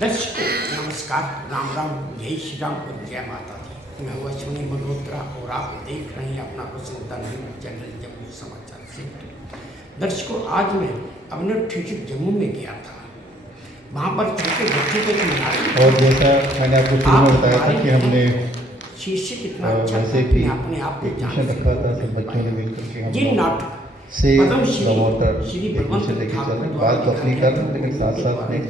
दर्शकों नमस्कार, राम राम, जय श्री राम और जय माता दी। मैं हूँ अश्विनी मल्होत्रा और आप देख रहे हैं अपना पसंदीदा न्यूज़ चैनल जम्मू समाचार से। दर्शकों, आज मैं अपने ठीक जम्मू में गया था। वहाँ पर छोटे बच्चों के लिए और जैसा मैंने आपको शुरू में बताया था कि हमने शीर्षक कितना अच्छा वैसे भी अपने आप को मिशन रखा था सब बच्चों ने मिलकर के हम ये नाटक से श्री प्रमोटर श्री एक दूसरे लेके चल रहे हैं। बात तो अपनी कर रहे हैं लेकिन साथ साथ में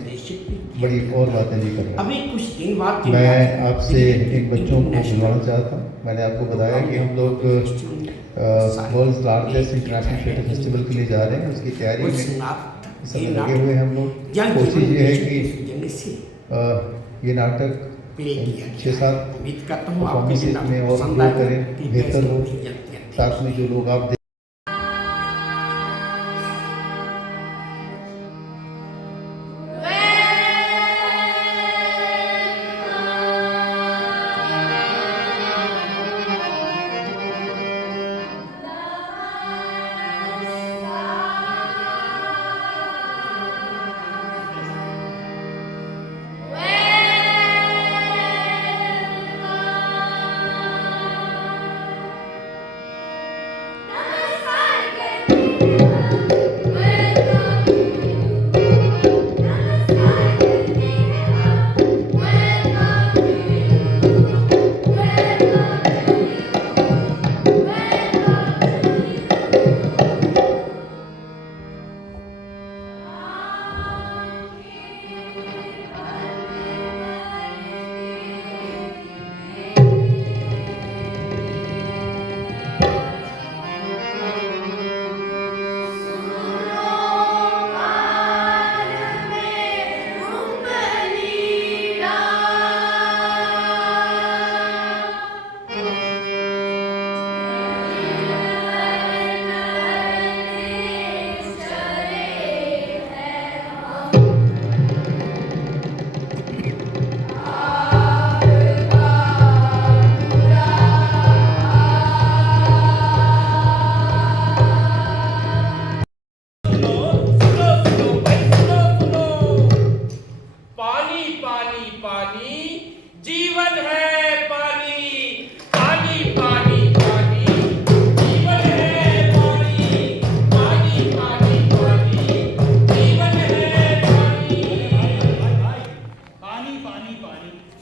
बड़ी और बातें भी कर रहे हैं। अभी कुछ दिन बाद मैं आपसे इन बच्चों को बुलाना चाहता हूँ। मैंने आपको बताया कि हम लोग world largest international theatre festival के लिए जा रहे हैं। उसकी तैयारी में इस समय लगे हुए हम लोग। कोशिश ये है कि ये नाटक 6-7 परफॉर्मेंसेज में और ग्रो करें, बेहतर हो। साथ में जो लोग आप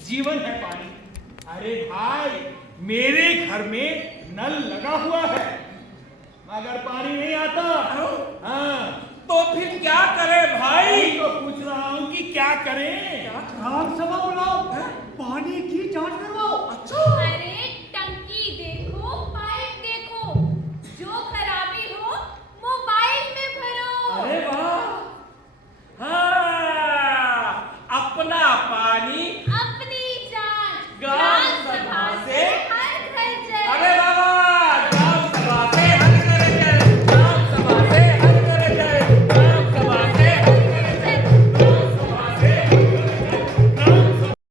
जीवन है पानी। अरे भाई, मेरे घर में नल लगा हुआ है मगर पानी नहीं आता। हाँ, तो फिर क्या करें भाई? तो पूछ रहा हूँ कि क्या करें। ग्राम सभा बुलाओ, पानी की जांच करवाओ। अच्छा, अरे टंकी देखो, पाइप देखो, जो खराबी हो मोबाइल में भरो। अरे वाह, हाँ, अपना पानी अपनी जांच ग्राम सभा से हर घर जल। अरे बाबा, ग्राम सभा से हर घर जल, ग्राम सभा से हर घर जल, ग्राम सभा से हर घर जल, ग्राम सभा से हर घर जल, ग्राम सभा।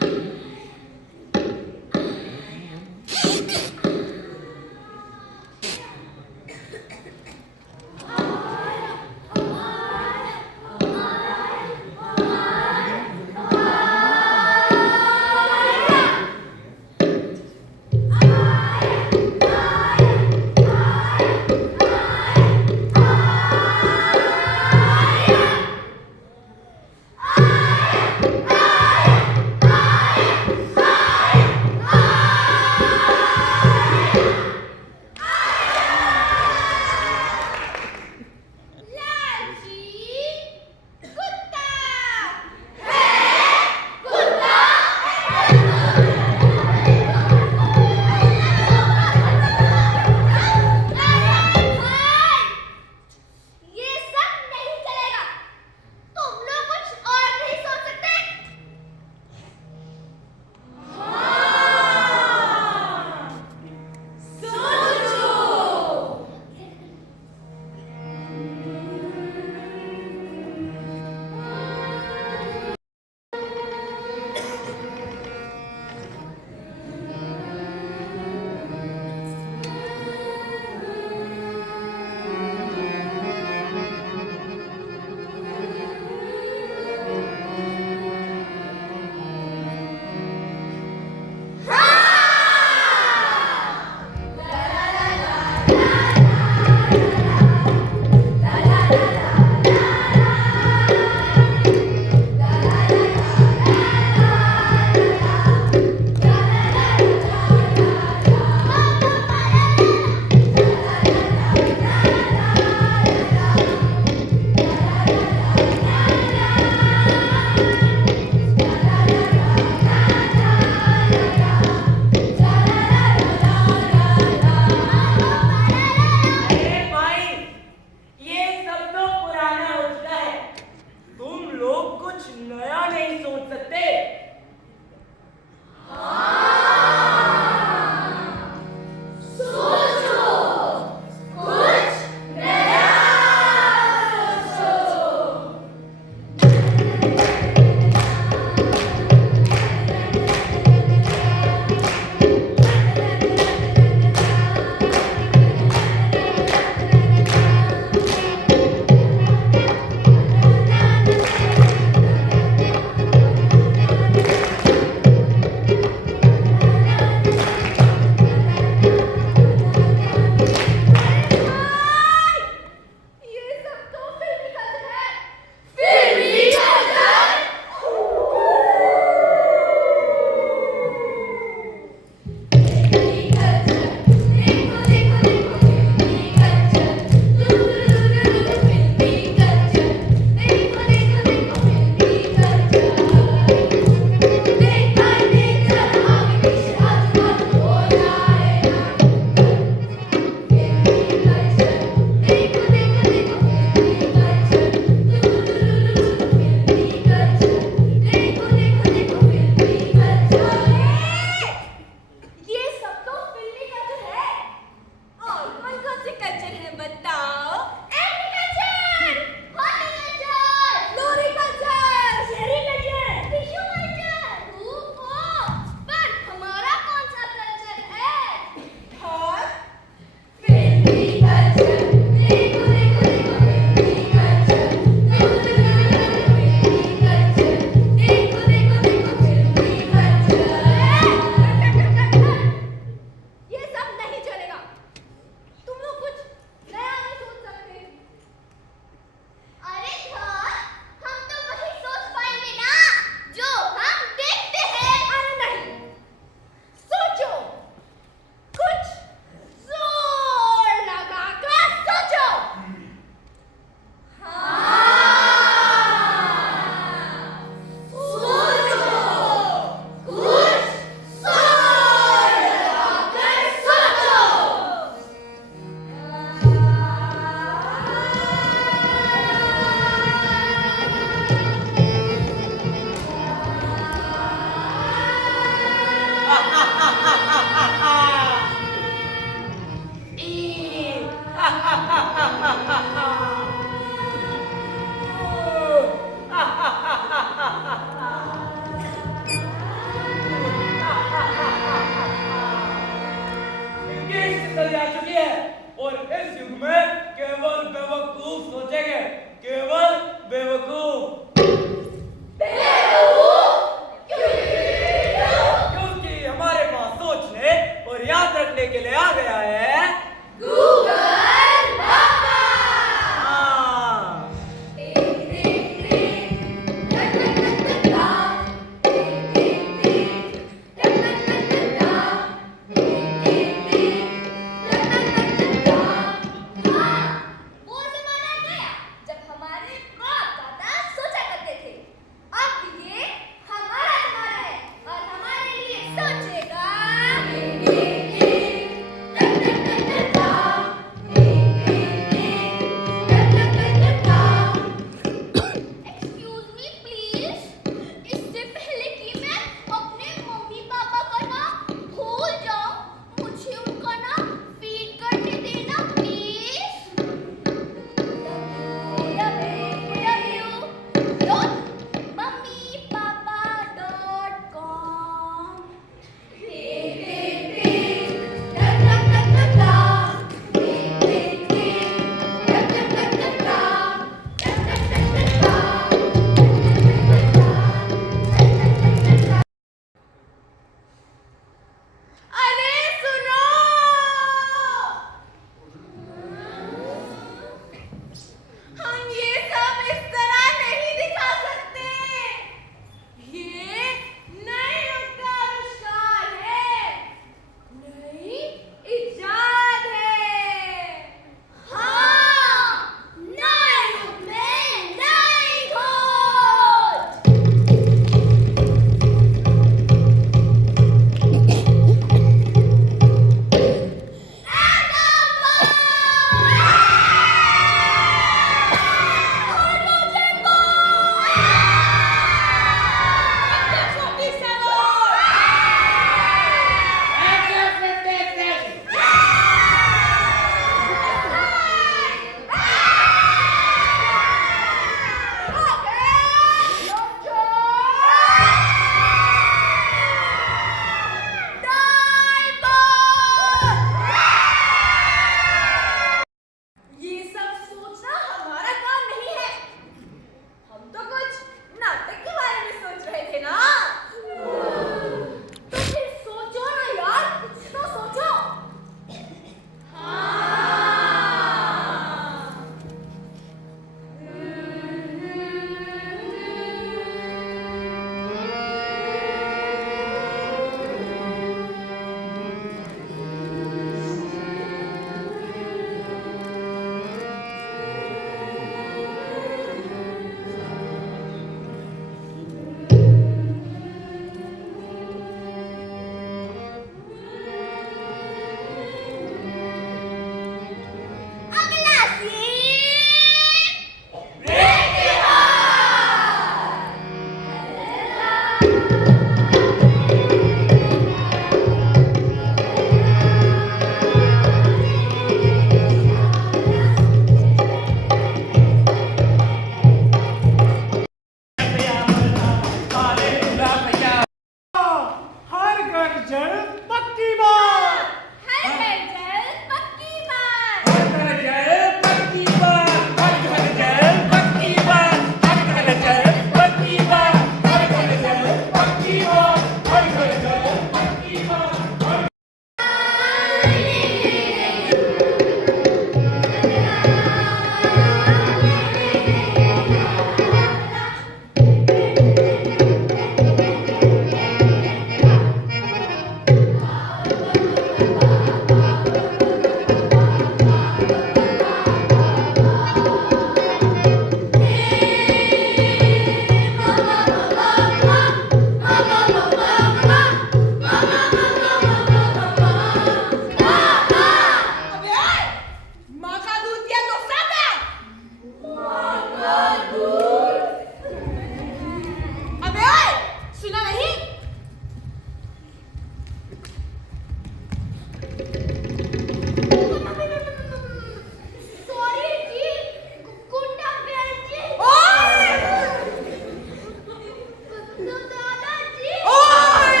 दादाजी। ओए!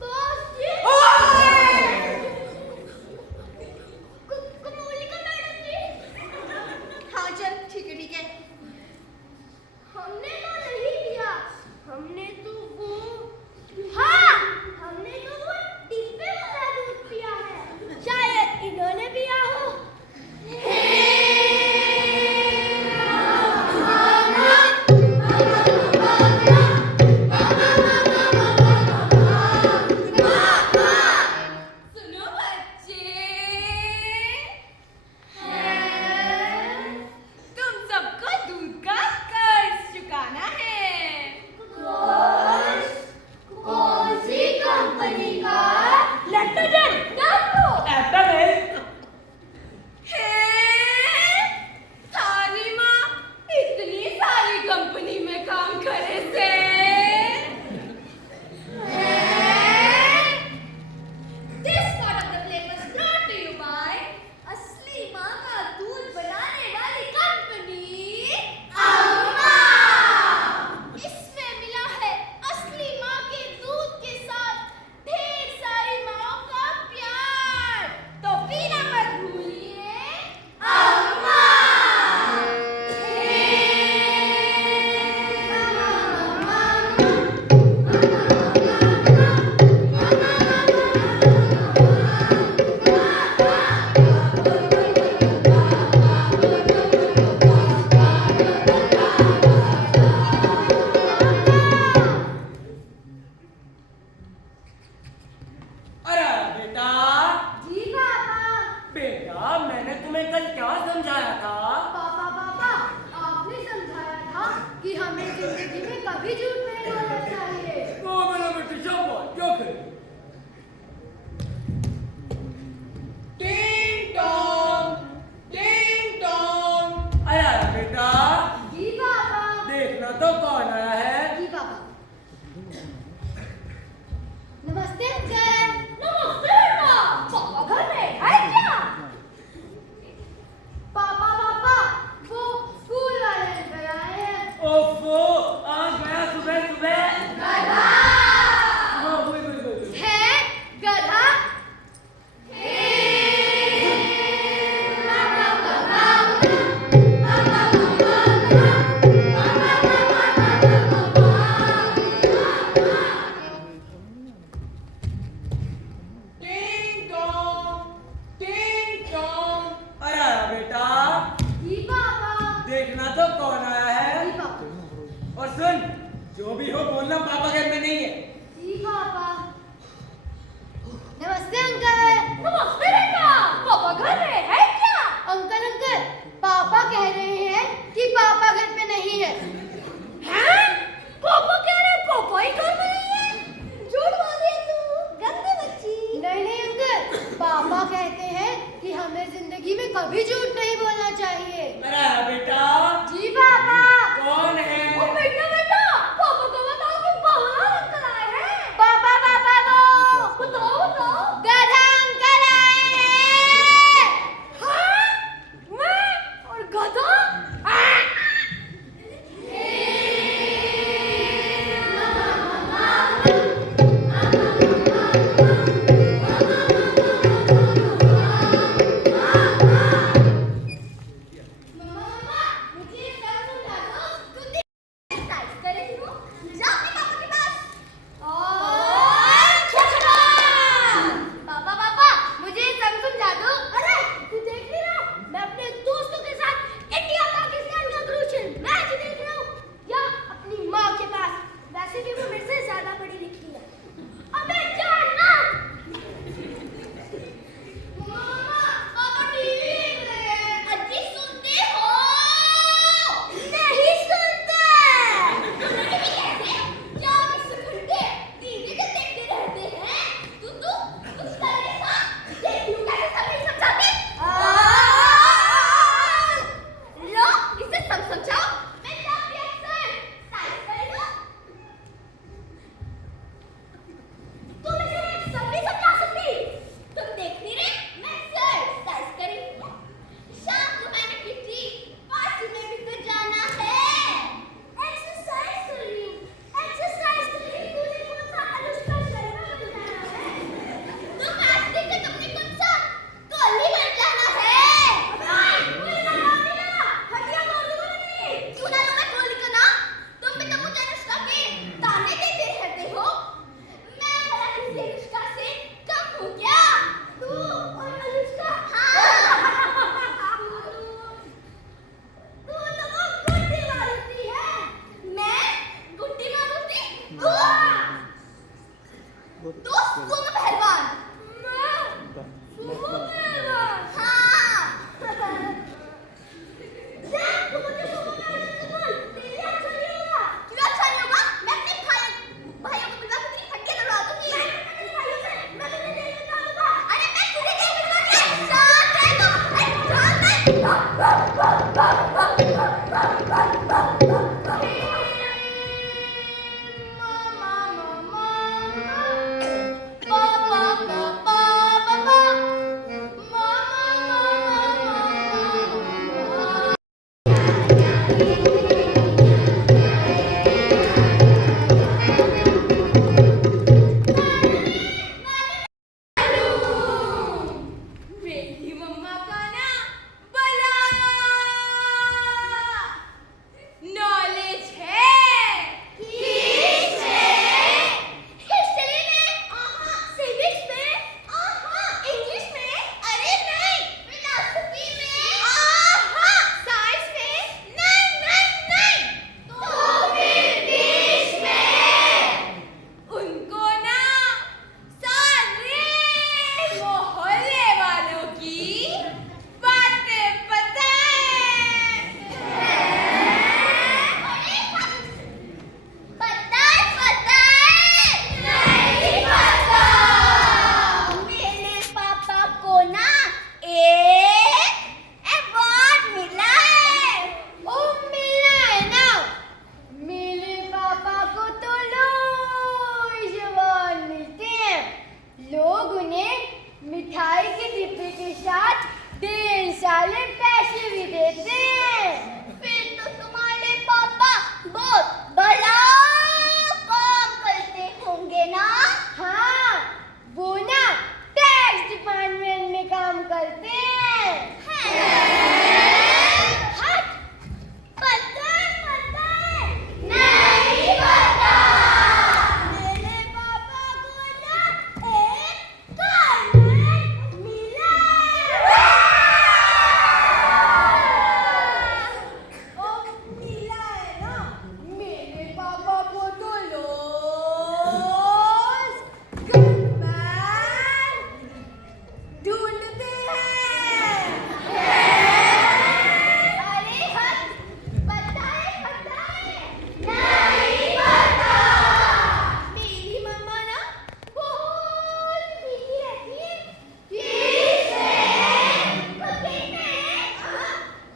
बॉस जी। ओए! कमोलिका मैडम जी। हाँ चल ठीक है हमने तो नहीं किया, हमने तो वो, हाँ, हमने तो वो डिब्बे वाला दूध पिया है, शायद इन्होंने पिया हो। सुनो बच्चे, तुम सबको दूध का कर्ज चुकाना है। कौन सी कंपनी का? लैक्टोजन, डालो। एप्पल है। थाली माँ इतनी सारी कंपनी में काम करे से This part of the play was brought to you by असली माँ का दूध बनाने वाली कंपनी अम्मा। इसमें मिला है असली माँ के दूध के साथ ढेर सारी माँओं का प्यार, तो पीना मत भूलिए अम्मा। अरे बेटा, जी पापा। बेटा मैंने तुम्हें कल क्या समझाया था? पापा, आपने समझाया था कि हमें जिंदगी में कभी झूठ नहीं बोलना चाहिए। वो मेरा बेटी शाबाश, क्यों करे? टिंग टोंग, टिंग टोंग। आया बेटा, जी पापा। देखना तो कौन आया है? जी पापा। नमस्ते अंकल। नमस्ते बेटा। पापा घर में है क्या? पापा, वो स्कूल वाले अंकल आए हैं। ओफो, आ गया सुबह सुबह। गधा। हाँ, वही। है गधा। टिंग टोंग, टिंग टोंग। आया बेटा, जी पापा। देखना तो कौन आया है? जी पापा। और सुन, जो भी हो बोलना पापा घर में नहीं है। जी पापा। नमस्ते अंकल। नमस्ते बेटा। पापा घर में है क्या? अंकल, पापा कह रहे हैं कि पापा घर पे नहीं है। हैं? पापा कह रहे हैं पापा ही घर में नहीं है? झूठ बोल रही है तू, गंदी बच्ची। नहीं अंकल, पापा कहते हैं कि हमें जिंदगी में कभी झूठ नहीं बोलना चाहिए। आया बेटा, जी पापा। कौन है? ओ बेटा, पापा को बताओ कि बाबूलाल अंकल आए हैं। पापा को बताओ। गधा अंकल आए हैं। हाँ? मैं और गधा? तो सुमो पहलवान। सुमो पहलवान, हाँ। तुम मुझे सुमो पहलवान बोल, तेरे अच्छा नहीं होगा। क्यों अच्छा नहीं होगा? मैं अपने भाइयों को बुला के तेरी हड्डियां तोड़वा दूंगी। मैं तुम्हें जेल में डालूंगा। अरे मैं तुझे जेल में डालूंगी। शांत रह तुम। अरे शांत मेरी मम्मा का ना बड़ा नॉलेज है। हिस्ट्री में, सिविक्स में, इंग्लिश में, अरे नहीं, फिलॉसफी में, साइंस में, नहीं, तो फिर देश में। उनको ना सारे मोहल्ले वालों की बातें पता है। पता है, नहीं पता। मेरे पापा को ना एक अवार्ड मिला है। ओ मिला है ना। मेरे पापा को तो रोज अवार्ड मिलते हैं। लोग उन्हें मिठाई के डिब्बे के साथ ढेर सारे पैसे भी देते हैं। फिर तो तुम्हारे पापा बहुत बड़ा काम करते होंगे ना। हाँ, वो ना टैक्स डिपार्टमेंट में काम करते हैं। हट, पता है, नहीं पता। मेरे पापा को ना एक कॉन्वेंट मिला है। ओ मिला है ना। मेरे पापा को तो रोज गनमैन ढूंढते हैं। अरे हट, पता है, नहीं पता। मेरी मम्मा ना बहुत बिजी रहती है। किससे? कपड़े में,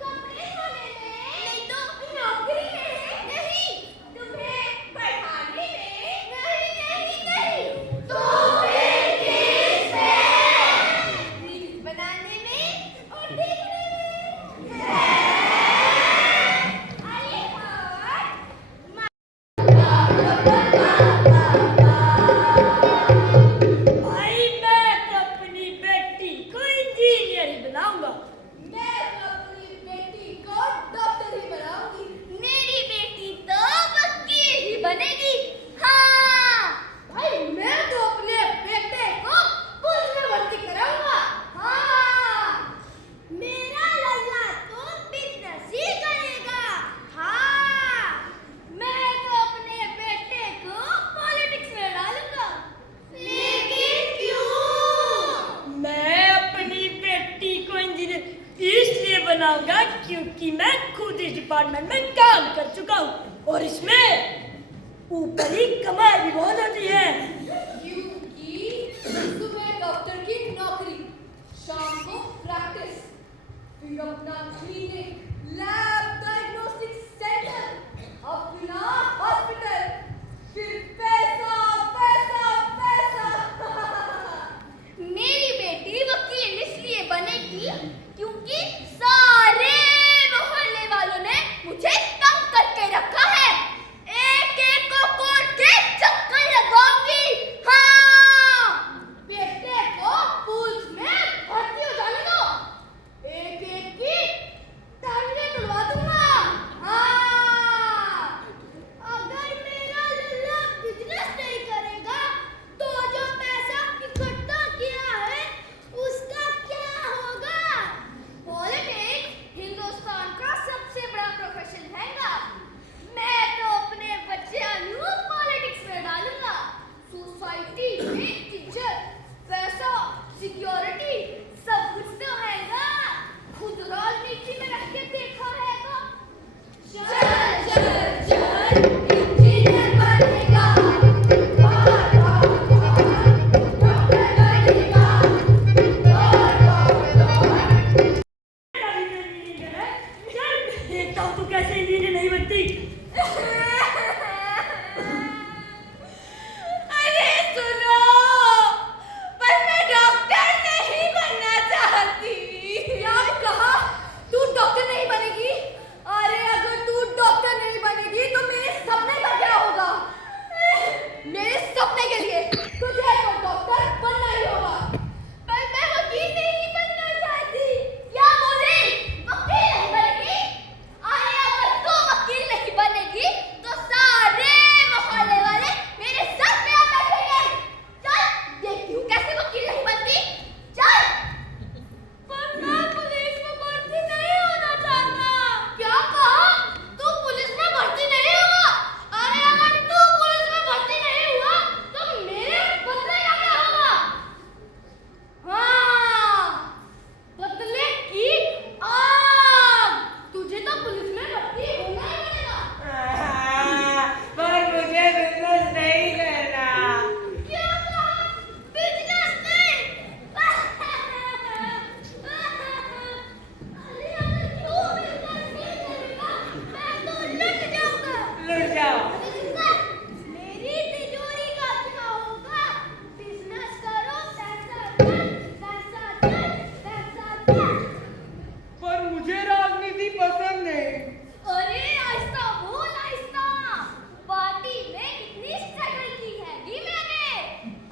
कपड़े धोने में, नहीं तो नौकरी में, नहीं तुम्हें पढ़ाने में, नहीं, तो फिर किससे? रील्स बनाने में और देखने में। अरे हट, भाई मैं तो अपनी बेटी को इंजीनियर ही बनाऊंगा। मैं तो अपनी बेटी को डॉक्टर ही बनाऊंगी। मेरी बेटी तो वकील ही बनेगी। हाँ भाई, मैं तो अपने बेटे को पुलिस में भर्ती कराऊंगा। हाँ, मेरा लल्ला तो बिजनेस ही करेगा। हाँ, मैं तो अपने बेटे को पॉलिटिक्स में डालूंगा। लेकिन क्यों? मैं अपनी बेटी को इंजीनियर इसलिए बनाऊंगा क्योंकि मैं खुद इस डिपार्टमेंट में काम कर चुका हूँ और इसमें ऊपरी कमाई भी बहुत होती है। क्योंकि सुबह डॉक्टर की नौकरी, शाम को प्रैक्टिस, फिर अपना क्लिनिक, लैब, डायग्नोस्टिक सेंटर, अपना हॉस्पिटल, फिर पैसा। मेरी बेटी वकील इसलिए बनेगी क्योंकि सारे मोहल्ले वालों ने मुझे तंग करके रखा है। एक एक को कोर्ट के चक्कर इंजीनियर बनेगा, बार बार डॉक्टर बनेगा, दौड़ दौड़ दौड़। देखता हूँ तू कैसे इंजीनियर नहीं बनती। अरे सुनो, पर मैं डॉक्टर नहीं बनना चाहती। क्या कहा? तू डॉक्टर नहीं बनेगी? अरे अगर तू डॉक्टर नहीं बनेगी तो मेरे सपने का क्या होगा? मेरे सपने के लिए तुझे तो डॉक्टर बनना ही होगा। पर मैं वकील नहीं बनना चाहती। क्या बोले? वकील नहीं बनेगी? अरे अगर तू वकील नहीं बनेगी तो सारे मोहल्ले वाले मेरे सर पे आ बैठेंगे। चल देखती हूँ कैसे वकील नहीं बनती। चल। पर मैं पुलिस में भर्ती नहीं होना चाहता। क्या कहा? तू पुलिस में भर्ती नहीं होगा? अरे अगर तू पुलिस में भर्ती नहीं हुआ तो मेरे बदले का क्या होगा? हाँ, बदले की आग। तुझे तो पुलिस में भर्ती होना ही पड़ेगा। पर मुझे बिजनेस नहीं करना। क्या कहा? बिजनेस नहीं? अरे अगर तू बिजनेस नहीं करेगा मैं तो लुट जाऊंगा। लुट जाओ। मेरी तिजोरी का क्या होगा? बिजनेस करो, पैसा चल, पैसा चल, पैसा चल। पर मुझे राजनीति पसंद नहीं। अरे आहिस्ता बोल, आहिस्ता। पार्टी में कितनी स्ट्रगल की हैगी मैंने।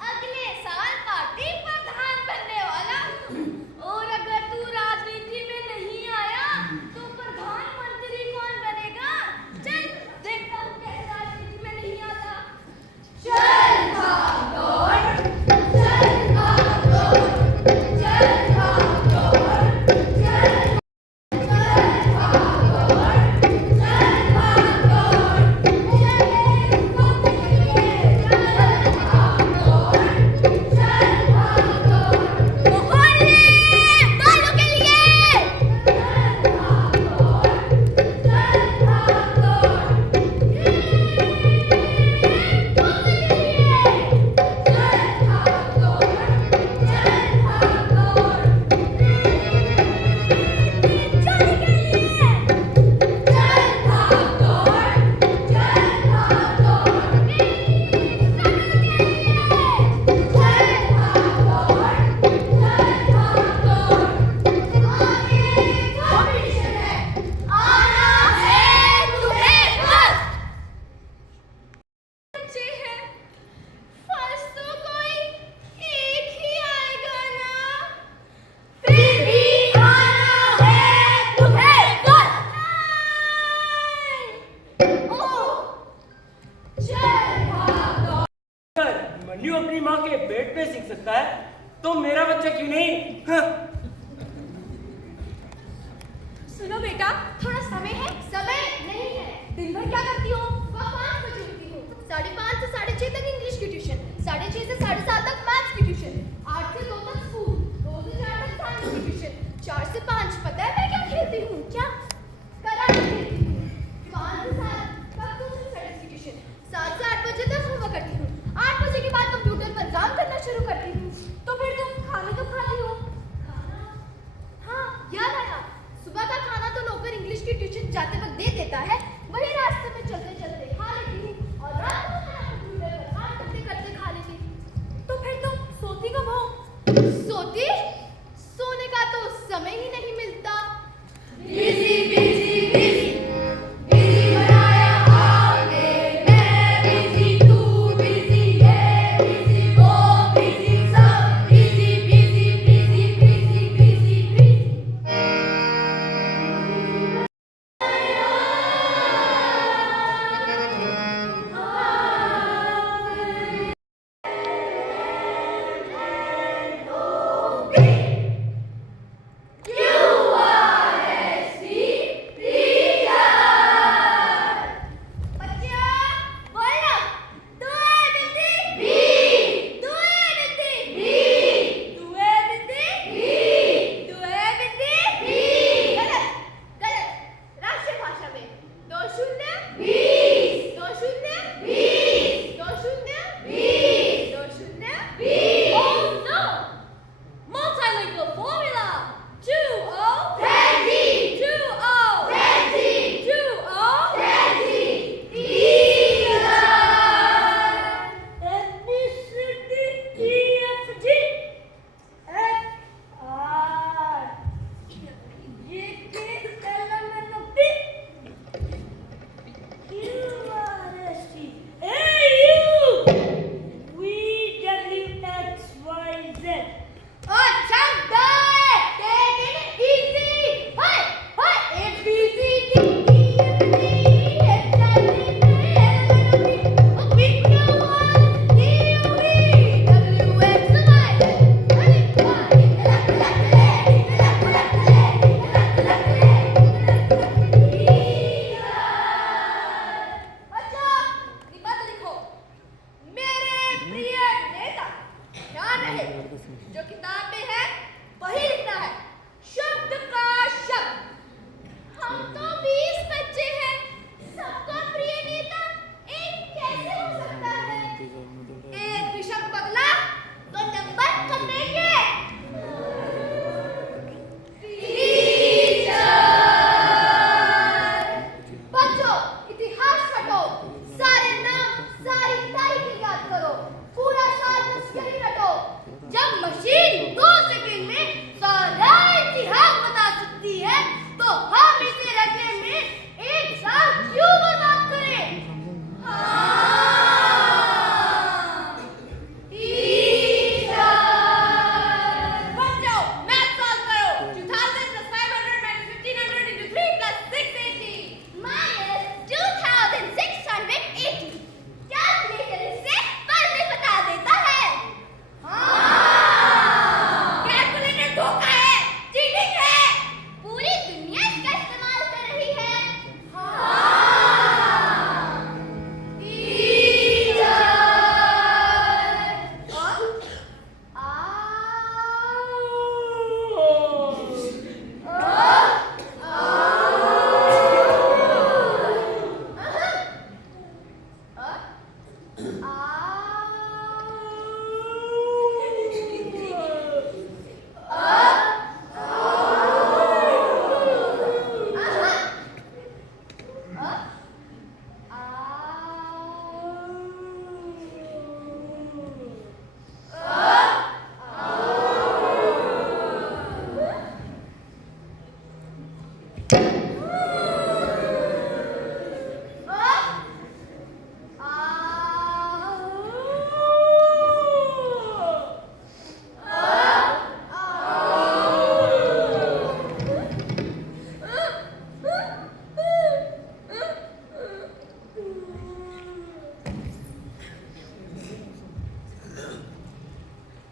अगले साल पार्टी प्रधान बनने वाला हूँ। और अगर तू राजनीति में नहीं आया तो प्रधानमंत्री कौन बनेगा? चल देखता हूँ कैसे राजनीति में नहीं आता। चल भाग दौड़, चल भाग दौड़, चल भाग दौड़, चल मन्नू अपनी माँ के बेड पे सीख सकता है तो मेरा बच्चा क्यों नहीं? हाँ। सुनो बेटा, थोड़ा समय है? समय नहीं है। दिन भर क्या करती हो? 5 बजे उठती हूँ। 5:30 से 6:30 तक इंग्लिश की ट्यूशन, 6:30 से 7:30 तक मैथ्स की ट्यूशन, 8 से 2 तक स्कूल, 2 से 4 तक साइंस की ट्यूशन, 4 से 5 पता है मैं क्या खेलती हूँ? क्या? कराटे खेलती हूँ। 5 से 7 तक दूसरी स्टडीज की ट्यूशन, 7 से 8 बजे तक होमवर्क करती हूँ, 8 बजे के बाद कंप्यूटर पर काम करना शुरू करती हूँ। तो फिर तुम खाना तो खाती हो? खाना? हाँ, याद आया। सुबह का खाना तो नौकर इंग्लिश की ट्यूशन जाते वक्त दे देता है, वही रास्ते में चलते चलते खा लेती हूँ और रात को खाना कंप्यूटर पर काम करते करते खा लेती। तो फिर तुम सोती कब हो? सोती? सोने का तो समय ही नहीं मिलता। बिजी बिजी बिजी बिजी बनाया आपने, मैं बिजी, तू बिजी, ये बिजी, वो बिजी, सब busy busy busy busy busy busy.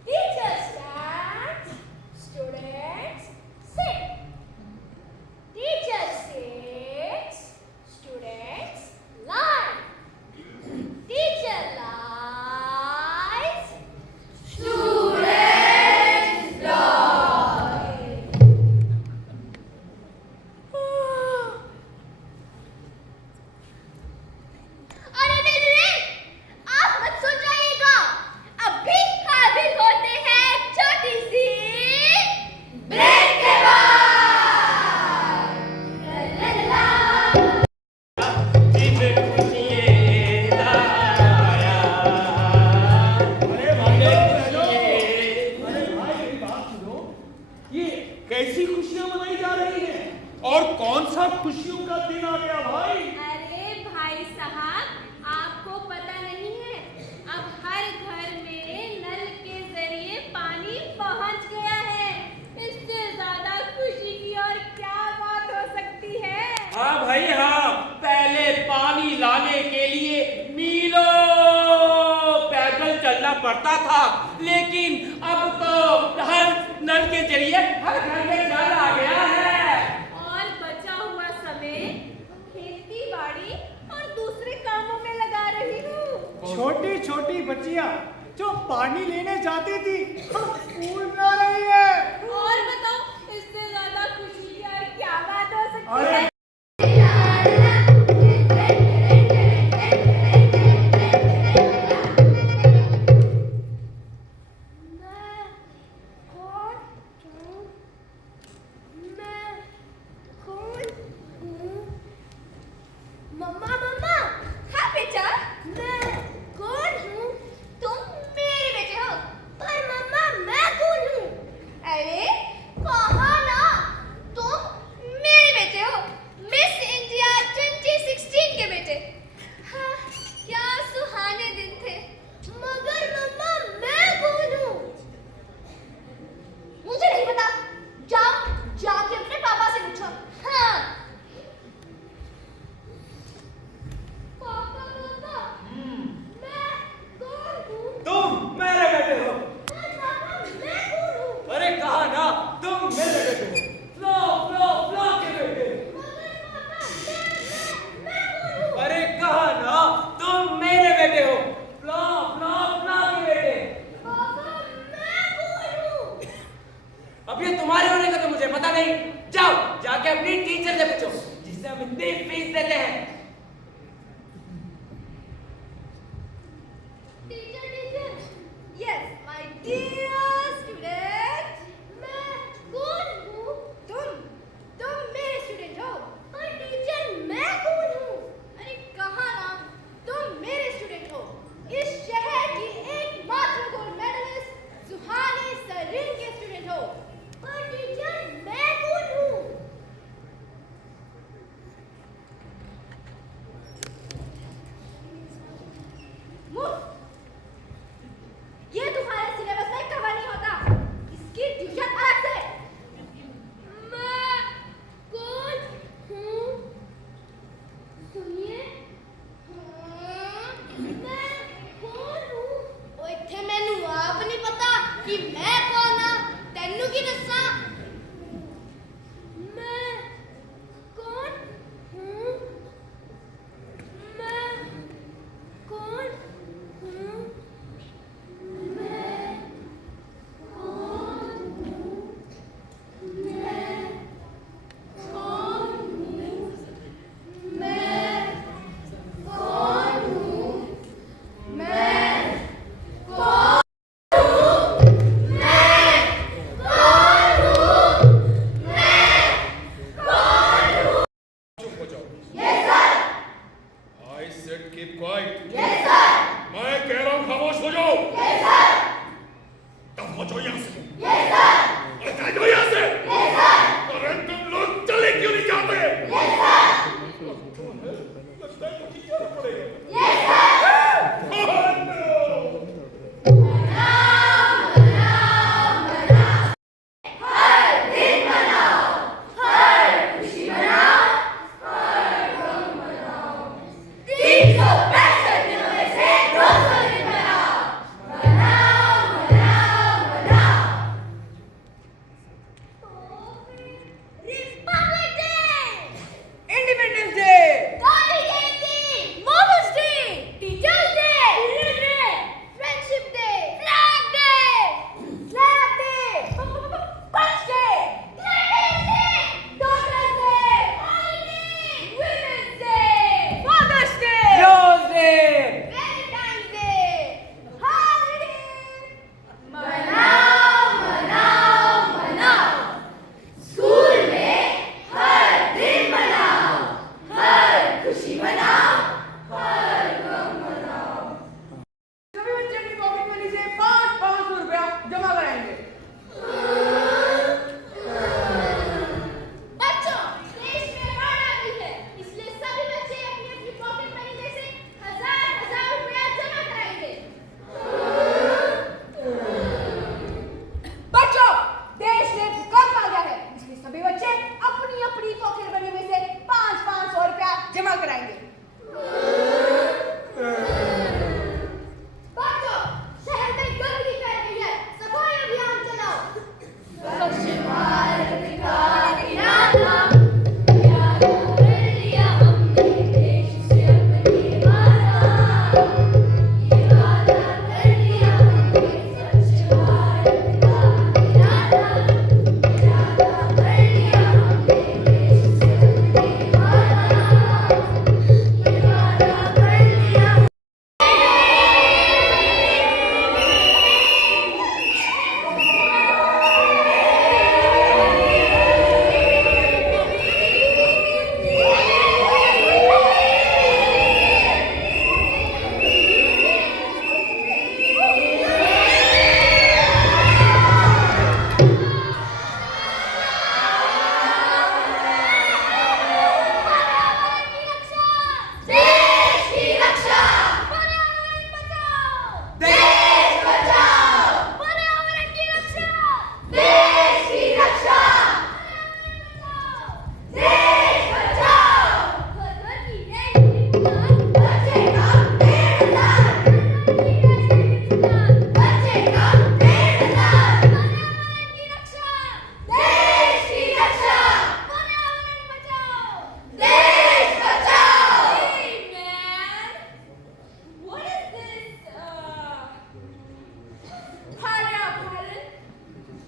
Teacher stands, students sit. Teacher sits, students lie. Teacher lies, students lie. अरे नहीं, आप मत सुन जाइएगा। अभी हाजिर होते हैं छोटी सी ब्रेक के बाद। ला दिन खुशिये लाया। अरे भाई मेरी बात सुनो। ये कैसी खुशियां मनाई जा रही हैं? और कौन सा खुशियों का दिन आ गया भाई? अरे भाई साहब, आपको पता नहीं है, अब हर घर में नल के जरिए पानी पहुंच गया है। इससे ज्यादा खुशी की और क्या बात हो सकती है? हाँ भाई हाँ, पहले पानी लाने के लिए मीलों पैदल चलना पड़ता था, लेकिन अब तो हर नल के जरिए हर घर में जल आ गया है। और बचा हुआ समय खेती बाड़ी और दूसरे कामों में लगा रही हूँ। छोटी छोटी बच्चियां जो पानी लेने जाती थी अब स्कूल में आ रही है। और बताओ, इससे ज्यादा खुशी की और क्या बात हो सकती अरे है? मम्मा मम्मा, हाँ बेटा, मैं कौन हूँ? तुम मेरे बेटे हो। पर मम्मा मैं कौन हूँ? अरे कहा ना, तुम मेरे बेटे हो।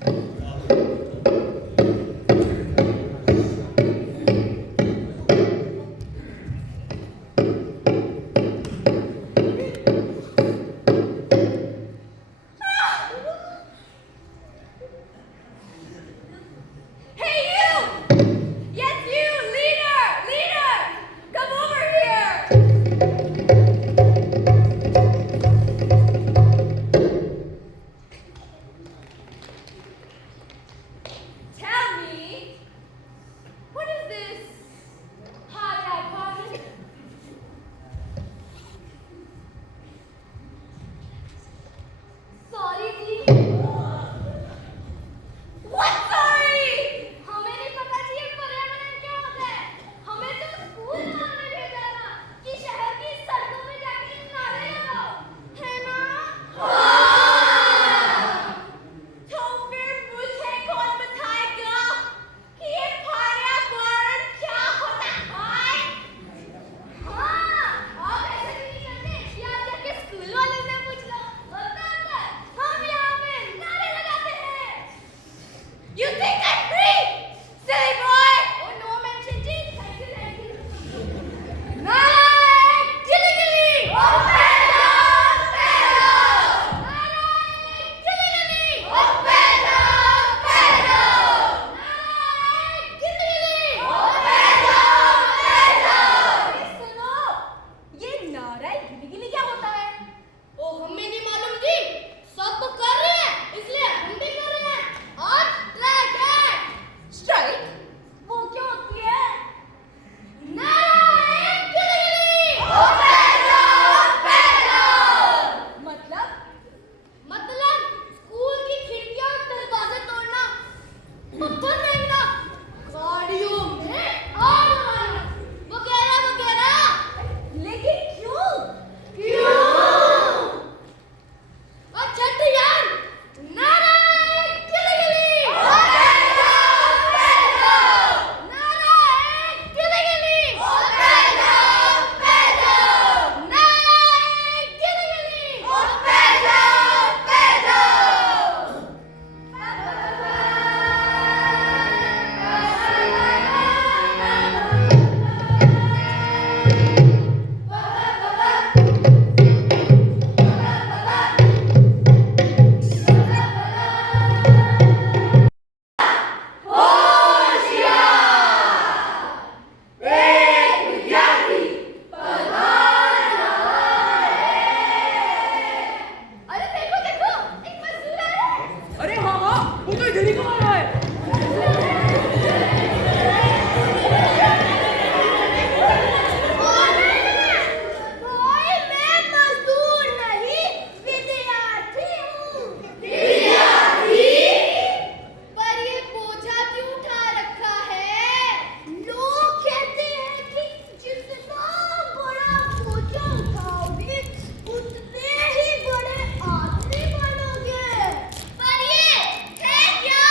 Hey you! Yes you, leader! Leader! Come over here! Tell me, what is this hot pocket? Sorry ji. What sorry? हमें नहीं पता जी ये पर्यावरण क्या होता है। हमें तो स्कूल वालों ने भेजा था कि शहर की सड़कों में जाके नारे लगाओ, है ना? तो फिर मुझे कौन बताएगा कि ये पर्यावरण क्या होता है? हाँ, आप ऐसे भी नहीं करते कि आप जाके स्कूल वालों से पूछ लो। होता है, हम यहाँ पे नारे लगाते हैं। You think I'm free, silly boy? Oh no, mention ji, thank you, thank you. नारे गिली गिली, oh पेलो, पेलो. नारे गिली गिली, oh पेलो, पेलो. नारे गिली गिली, oh पेलो, पेलो. सुनो, ये नारा गिली गिली क्या होता है? ओ हमें नहीं मालूम जी, सब कर रहे हैं, इसलिए हम भी कर रहे हैं। आज स्ट्राइक है। स्ट्राइक? वो क्या होती है? नारे गिली गिली, ओ पेलो, पेलो. मतलब स्कूल की खिड़कियां और दरवाजे तोड़ना, पत्थर फेंकना, गाड़ियों में आग लगाना, वगैरह वगैरह। लेकिन क्यों? क्यों? अच्छा यार, नारे गिली गिली, ओ पेलो, पेलो. नारे गिली गिली, ओ पेलो, पेलो. नारे गिली गिली, ओ पेलो, पेलो. अरे देखो देखो, एक मजदूर आ रहा है। अरे हाँ हाँ, वो तो इधर ही को आ रहा है। भाई मैं मजदूर नहीं, विद्यार्थी हूँ। विद्यार्थी? पर ये बोझा क्यों उठा रखा है? लोग कहते हैं कि जितना बड़ा बोझा उठाओगे, उतने ही बड़े आदमी बनोगे। पर ये है क्या?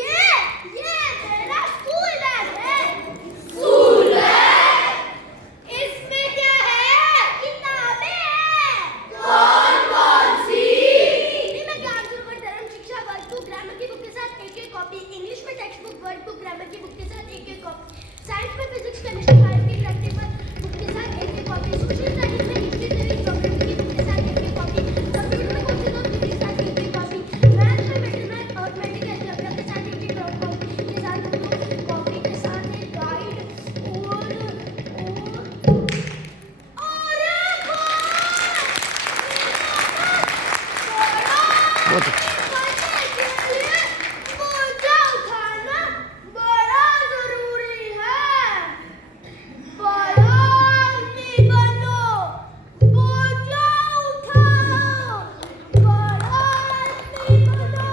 ये मेरा स्कूल बैग है। School bag? इसमें क्या है? किताबें हैं। कौन सी? हिंदी में ज्ञान सुपर धर्म शिक्षा वर्ग बुक ग्रामर की बुक के साथ एक कॉपी, इंग्लिश में text book word book grammar की बुक के साथ एक कॉपी, साइंस में फिजिक्स केमिस्ट्री बायो की प्रैक्टिकल बुक के साथ एक कॉपी, सोशल स्टडीज में हिस्ट्री सिविक्स ज्योग्राफी की बुक के साथ एक कॉपी, कंप्यूटर में कोचिंग ऑफ के साथ एक कॉपी, मैथ्स में मैथमेटिक्स अर्थमेटिक एल्जेब्रा के साथ एक कॉपी के साथ कॉपी के साथ एक गाइड और बहुत अच्छा। बोझा उठाना बड़ा जरूरी है। बड़ा आदमी बनो, बोझा उठाओ। बड़ा आदमी बनो,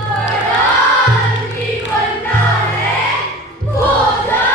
बड़ा आदमी बनना है, बोझा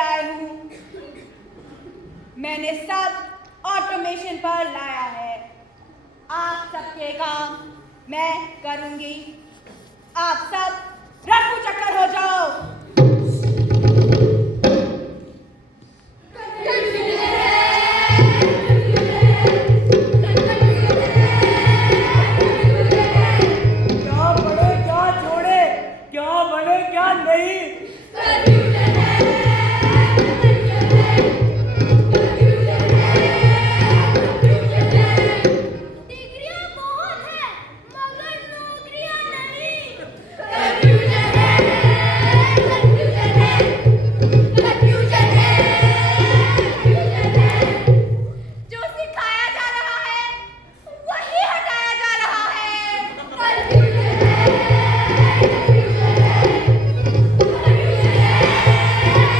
आई हूँ। मैंने सब ऑटोमेशन पर लाया है। आप सबके काम मैं करूंगी। आप सब रफू चक्कर हो जाओ। क्या पढ़े क्या छोड़े, क्या बने क्या नहीं। डिग्रियां बहुत है मगर नौकरियां नहीं। कंफ्यूजन है, कंफ्यूजन है, कंफ्यूजन है, कंफ्यूजन है। जो सिखाया जा रहा है वही हटाया जा रहा है। कंफ्यूजन है, कंफ्यूजन है,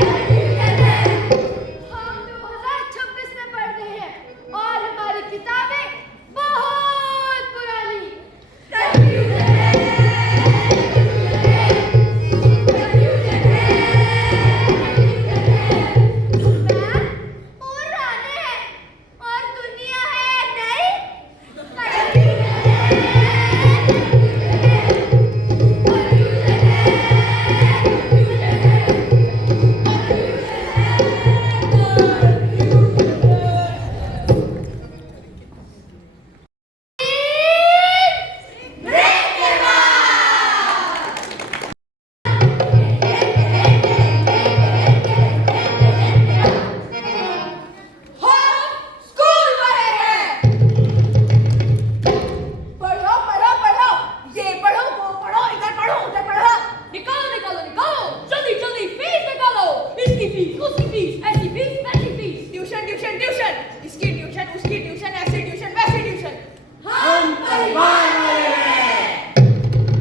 कंफ्यूजन है। हम 2026 में पढ़ रहे हैं और हमारी किताबें बहुत पुरानी। कंफ्यूजन है, कंफ्यूजन है, कंफ्यूजन है। मैम पुराने हैं और दुनिया है नई। कंफ्यूजन है, कंफ्यूजन है, कंफ्यूजन है, स्कूल वाले हैं। पढ़ो पढ़ो पढ़ो, ये पढ़ो वो पढ़ो, इधर पढ़ो उधर पढ़ो। निकालो निकालो निकालो, जल्दी जल्दी फीस निकालो। इसकी फीस, उसकी फीस, ऐसी फीस, वैसी फीस। ट्यूशन ट्यूशन ट्यूशन, इसकी ट्यूशन उसकी ट्यूशन, ऐसी ट्यूशन वैसी ट्यूशन। हम परिवार वाले हैं।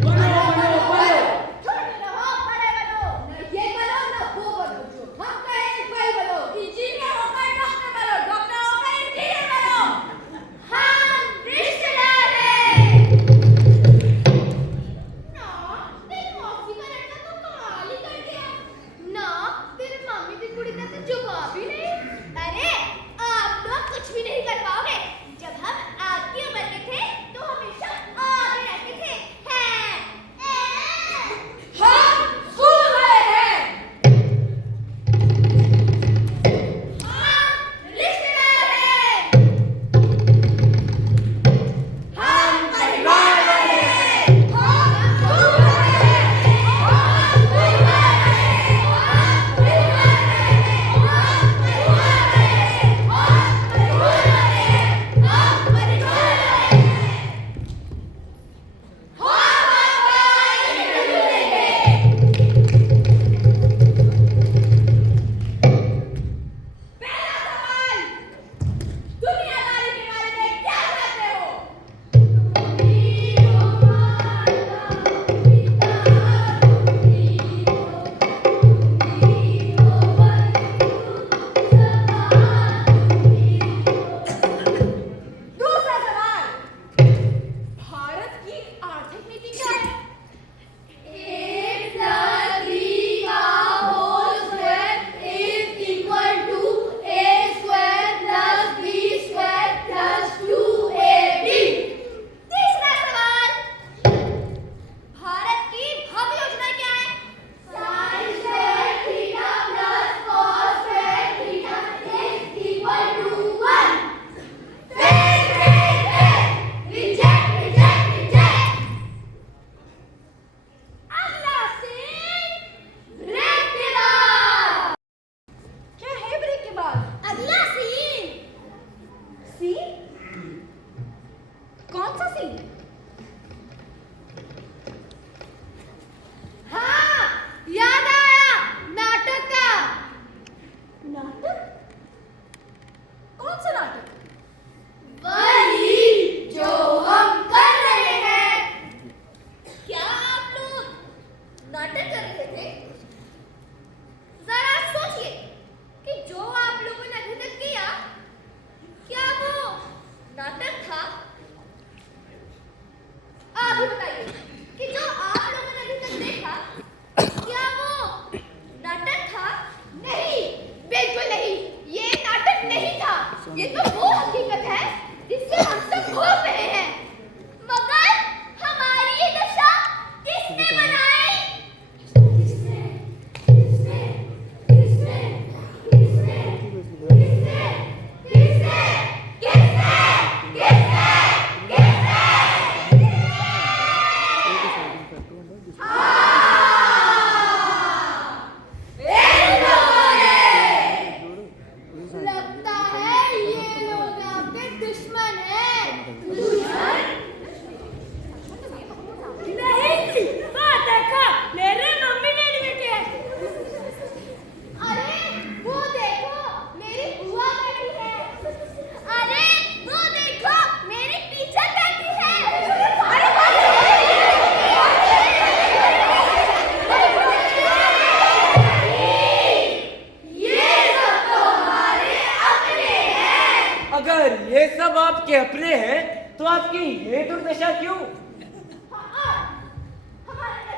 बनो बनो बनो। छोटे रहो बड़े बनो, न ये बनो न वो बनो। जो हम कहें वही बनो। इंजीनियर होकर डॉक्टर बनो, डॉक्टर होकर इंजीनियर बनो। हम रिश्तेदार हैं। ना तेरी मौसी का लड़का तो कमाल ही कर गया। ना तेरे मामी की कुड़ी का तो जवाब ही नहीं। अरे आप लोग कुछ भी नहीं कर पाओगे। जब हम आपकी उम्र के थे तो हमेशा आगे रहते थे। हैं हम स्कूल वाले हैं। हम रिश्तेदार हैं। हम परिवार वाले हैं। हम स्कूल वाले हैं। हम परिवार वाले हैं। हम परिवार वाले हैं। हम परिवार वाले हैं। हम परिवार वाले हैं। हम परिवार वाले हैं। इंटरव्यू लेंगे। पहला सवाल, दुनियादारी के बारे में क्या जानते हो? दूसरा सवाल, भारत की आर्थिक नीति क्या है? A plus B का whole square is equal to A square plus B square plus 2AB। तीसरा सवाल, भारत की भावी योजना क्या है? Sin square theta plus cos square theta is equal to 1। Reject reject reject. अगला सीन, ब्रेक के बाद। क्या है ब्रेक के बाद? अगला सीन। सीन? कौन सा सीन? हाँ याद आया, नाटक का। नाटक? कौन सा नाटक? वही जो हम कर रहे हैं। क्या आप लोग नाटक कर रहे थे? जरा सोचिए कि जो आप लोगों ने अभी तक किया, क्या वो नाटक था? आप ही बताइए कि जो आप लोगों ने अभी तक देखा, क्या वो नाटक था? नहीं, लगता है ये लोग आपके दुश्मन हैं। नहीं, हाँ देखा, मेरे मम्मी डैडी बेटे हैं। अरे वो देखो मेरी बुआ बैठी है। अरे वो देखो मेरी टीचर बैठी है। अरे ये सब तो हमारे अपने हैं। अगर ये सब आपके अपने हैं तो आपकी ये दुर्दशा क्यों? हमारे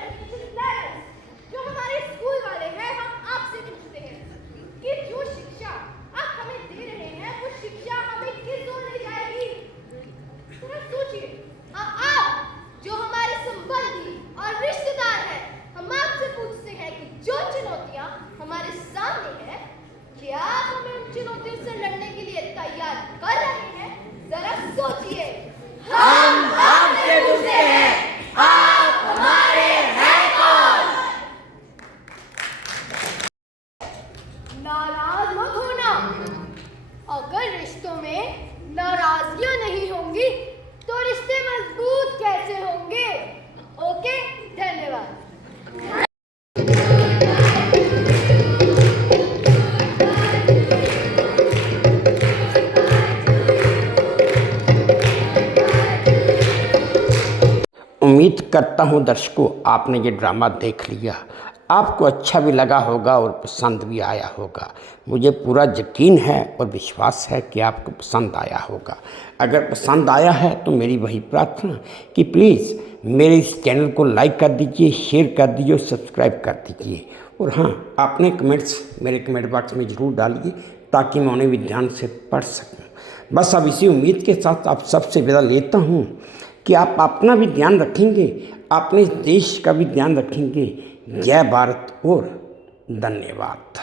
जो हमारे स्कूल वाले हैं, हम आपसे पूछते हैं कि जो शिक्षा आप हमें दे रहे हैं वो शिक्षा हमें किस ओर ले जाएगी। थोड़ा सोचिए। आप जो हमारे संबंधी और रिश्तेदार हैं, हम आपसे पूछते हैं कि जो चुनौतियां हमारे सामने हैं, क्या आप हमें उन चुनौतियों से लड़ने के लिए तैयार कर रहे हैं? जरा सोचिए। हम आपसे पूछते हैं, आप हमारे हैं कौन? नाराज मत होना। अगर रिश्तों में नाराजगियां नहीं होंगी तो रिश्ते मजबूत कैसे होंगे? ओके, धन्यवाद। उम्मीद करता हूँ दर्शकों आपने ये ड्रामा देख लिया, आपको अच्छा भी लगा होगा और पसंद भी आया होगा। मुझे पूरा यकीन है और विश्वास है कि आपको पसंद आया होगा। अगर पसंद आया है तो मेरी वही प्रार्थना कि प्लीज़ मेरे इस चैनल को लाइक कर दीजिए, शेयर कर दीजिए और सब्सक्राइब कर दीजिए। और हाँ, अपने कमेंट्स मेरे कमेंट बॉक्स में ज़रूर डालिए ताकि मैं उन्हें भी ध्यान से पढ़ सकूँ। बस अब इसी उम्मीद के साथ आप सबसे विदा लेता हूँ कि आप अपना भी ध्यान रखेंगे, अपने देश का भी ध्यान रखेंगे। जय भारत और धन्यवाद।